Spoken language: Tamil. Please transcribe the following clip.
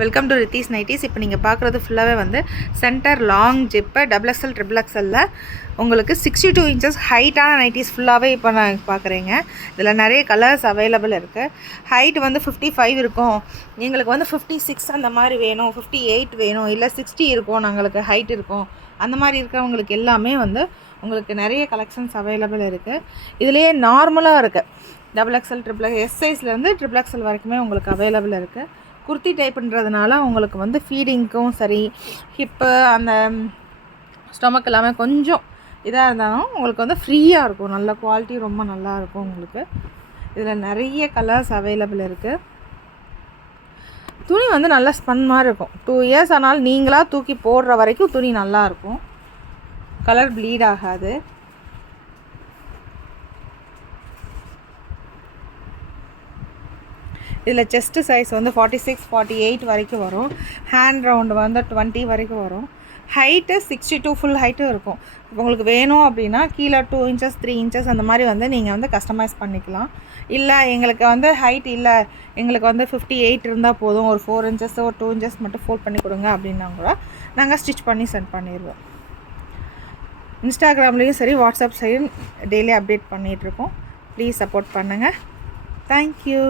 Welcome to Ritheesh nighties. இப்போ நீங்கள் பார்க்குறது ஃபுல்லாகவே வந்து சென்டர் லாங் ஜிப்பு XXL XXLல உங்களுக்கு 62 இன்ச்சஸ் ஹைட்டான நைட்டிஸ் ஃபுல்லாகவே இப்போ நான் பார்க்குறேங்க. இதில் நிறைய கலர்ஸ் அவைலபிள் இருக்குது. ஹைட் வந்து 55 இருக்கும், எங்களுக்கு வந்து 56 அந்த மாதிரி வேணும், 58 வேணும், இல்லை 60 இருக்கும், நாங்களுக்கு ஹைட் இருக்கும், அந்த மாதிரி இருக்கிறவங்களுக்கு எல்லாமே வந்து உங்களுக்கு நிறைய கலெக்ஷன்ஸ் அவைலபிள் இருக்குது. இதுலேயே நார்மலாக இருக்குது XXL XXL எஸ் சைஸ்லேருந்து XXL வரைக்குமே உங்களுக்கு அவைலபிள் இருக்குது. குர்த்தி டைப்புன்றதுனால உங்களுக்கு வந்து ஃபீடிங்க்கும் சரி, ஹிப்பு அந்த ஸ்டொமக் எல்லாமே கொஞ்சம் இதாக இருந்தாலும் உங்களுக்கு வந்து ஃப்ரீயாக இருக்கும். நல்ல குவாலிட்டி ரொம்ப நல்லாயிருக்கும் உங்களுக்கு. இதில் நிறைய கலர்ஸ் அவைலபிள் இருக்குது. துணி வந்து நல்லா ஸ்பன் மாதிரி இருக்கும். 2 இயர்ஸ் ஆனாலும் நீங்களாக தூக்கி போடுற வரைக்கும் துணி நல்லாயிருக்கும், கலர் ப்ளீட் ஆகாது. இதில் செஸ்ட்டு சைஸ் வந்து 46 48 வரைக்கும் வரும். ஹேண்ட் ரவுண்டு வந்து 20 வரைக்கும் வரும். ஹைட்டு 62 ஃபுல் ஹைட்டும் இருக்கும். இப்போ உங்களுக்கு வேணும் அப்படின்னா கீழே 2 இன்ச்சஸ் 3 இன்ச்சஸ் அந்த மாதிரி வந்து நீங்கள் வந்து கஸ்டமைஸ் பண்ணிக்கலாம். இல்லை எங்களுக்கு வந்து ஹைட் இல்லை, எங்களுக்கு வந்து 58 இருந்தால் போதும், ஒரு 4 இன்ச்சஸ் ஒரு 2 இன்ச்சஸ் மட்டும் ஃபோல்ட் பண்ணி கொடுங்க அப்படின்னா கூட நாங்கள் ஸ்டிச் பண்ணி சென்ட் பண்ணிடுவோம். இன்ஸ்டாகிராம்லேயும் சரி வாட்ஸ்அப் சைடும் டெய்லி அப்டேட் பண்ணிகிட்ருக்கோம். ப்ளீஸ் சப்போர்ட் பண்ணுங்கள். தேங்க்யூ.